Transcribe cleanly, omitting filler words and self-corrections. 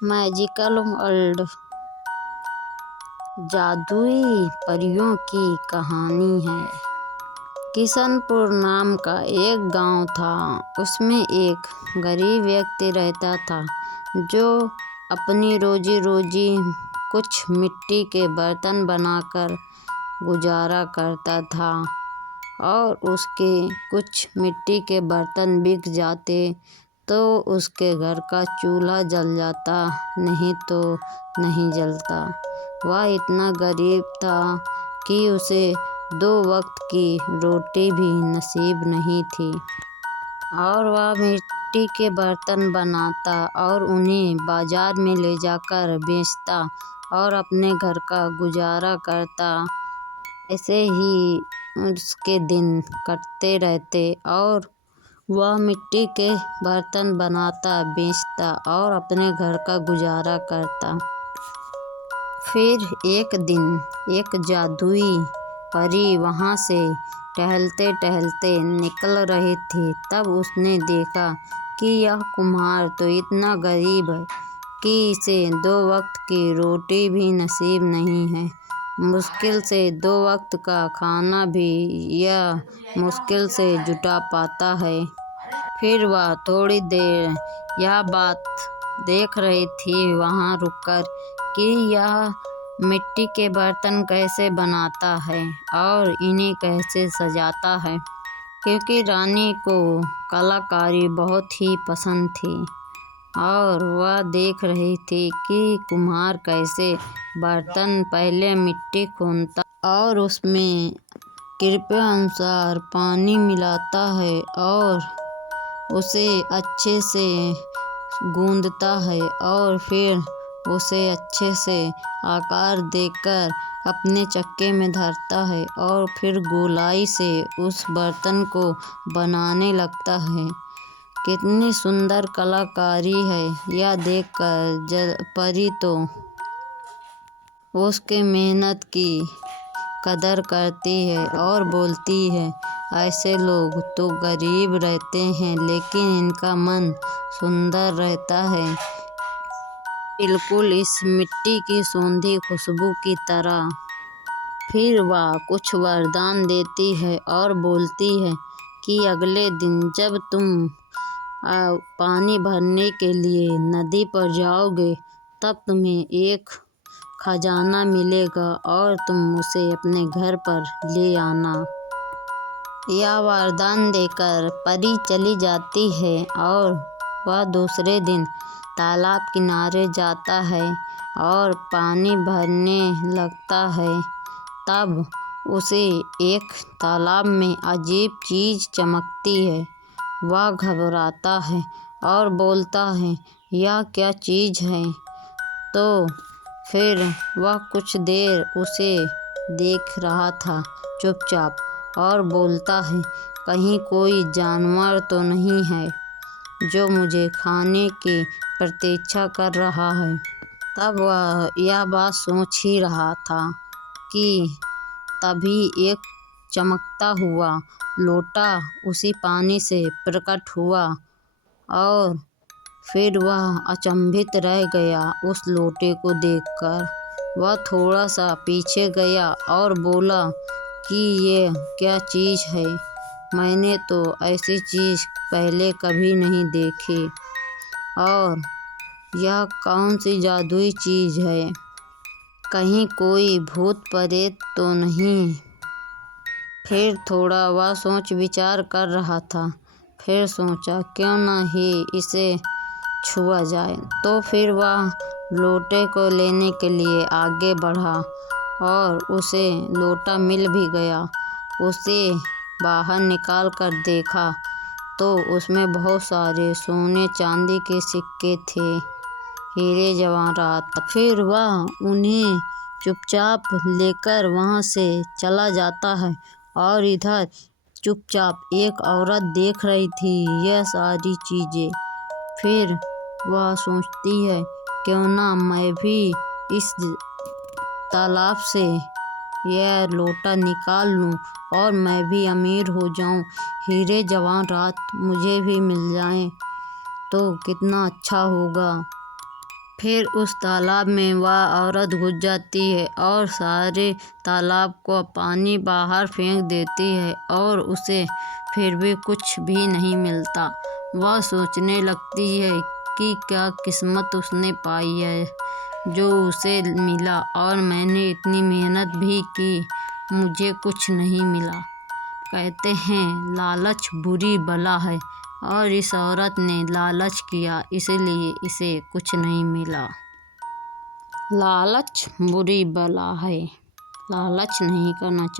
Magical world जादुई परियों की कहानी है। किशनपुर नाम का एक गांव था। उसमें एक गरीब व्यक्ति रहता था जो अपनी रोजी रोजी कुछ मिट्टी के बर्तन बनाकर गुजारा करता था और उसके कुछ मिट्टी के बर्तन बिक जाते तो उसके घर का चूल्हा जल जाता, नहीं तो नहीं जलता। वह इतना गरीब था कि उसे 2 वक्त की रोटी भी नसीब नहीं थी और वह मिट्टी के बर्तन बनाता और उन्हें बाजार में ले जाकर बेचता और अपने घर का गुजारा करता। ऐसे ही उसके दिन कटते रहते और वह मिट्टी के बर्तन बनाता, बेचता और अपने घर का गुजारा करता। फिर एक दिन एक जादुई परी वहाँ से टहलते टहलते निकल रही थी। तब उसने देखा कि यह कुम्हार तो इतना गरीब है कि इसे 2 वक्त की रोटी भी नसीब नहीं है। मुश्किल से 2 वक्त का खाना भी यह मुश्किल से जुटा पाता है। फिर वह थोड़ी देर यह बात देख रही थी वहाँ रुककर कि यह मिट्टी के बर्तन कैसे बनाता है और इन्हें कैसे सजाता है, क्योंकि रानी को कलाकारी बहुत ही पसंद थी और वह देख रही थी कि कुम्हार कैसे बर्तन पहले मिट्टी खोदता और उसमें कृपानुसार पानी मिलाता है और उसे अच्छे से गूंदता है और फिर उसे अच्छे से आकार देकर अपने चक्के में धरता है और फिर गोलाई से उस बर्तन को बनाने लगता है। कितनी सुंदर कलाकारी है। यह देखकर परी तो उसके मेहनत की कदर करती है और बोलती है, ऐसे लोग तो गरीब रहते हैं लेकिन इनका मन सुंदर रहता है, बिल्कुल इस मिट्टी की सौंधी खुशबू की तरह। फिर वह कुछ वरदान देती है और बोलती है कि अगले दिन जब तुम पानी भरने के लिए नदी पर जाओगे तब तुम्हें एक खजाना मिलेगा और तुम उसे अपने घर पर ले आना। यह वरदान देकर परी चली जाती है और वह दूसरे दिन तालाब किनारे जाता है और पानी भरने लगता है। तब उसे एक तालाब में अजीब चीज़ चमकती है। वह घबराता है और बोलता है, यह क्या चीज़ है? तो फिर वह कुछ देर उसे देख रहा था चुपचाप और बोलता है, कहीं कोई जानवर तो नहीं है जो मुझे खाने की प्रतीक्षा कर रहा है। तब वह यह बात सोच ही रहा था कि तभी एक चमकता हुआ लोटा उसी पानी से प्रकट हुआ और फिर वह अचंभित रह गया उस लोटे को देखकर। वह थोड़ा सा पीछे गया और बोला कि ये क्या चीज़ है? मैंने तो ऐसी चीज़ पहले कभी नहीं देखी और यह कौन सी जादुई चीज़ है? कहीं कोई भूत प्रेत तो नहीं? फिर थोड़ा वह सोच विचार कर रहा था। फिर सोचा क्यों ना ही इसे छुआ जाए। तो फिर वह लोटे को लेने के लिए आगे बढ़ा और उसे लोटा मिल भी गया। उसे बाहर निकाल कर देखा तो उसमें बहुत सारे सोने चांदी के सिक्के थे, हीरे जवाहरात। फिर वह उन्हें चुपचाप लेकर वहाँ से चला जाता है और इधर चुपचाप एक औरत देख रही थी यह सारी चीज़ें। फिर वह सोचती है, क्यों ना मैं भी इस तालाब से यह लोटा निकाल लूँ और मैं भी अमीर हो जाऊँ, हीरे जवाहरात मुझे भी मिल जाएं तो कितना अच्छा होगा। फिर उस तालाब में वह औरत घुस जाती है और सारे तालाब को पानी बाहर फेंक देती है और उसे फिर भी कुछ भी नहीं मिलता। वह सोचने लगती है कि क्या किस्मत उसने पाई है जो उसे मिला, और मैंने इतनी मेहनत भी की, मुझे कुछ नहीं मिला। कहते हैं लालच बुरी बला है, और इस औरत ने लालच किया, इसलिए इसे कुछ नहीं मिला। लालच बुरी बला है, लालच नहीं करना चाहिए।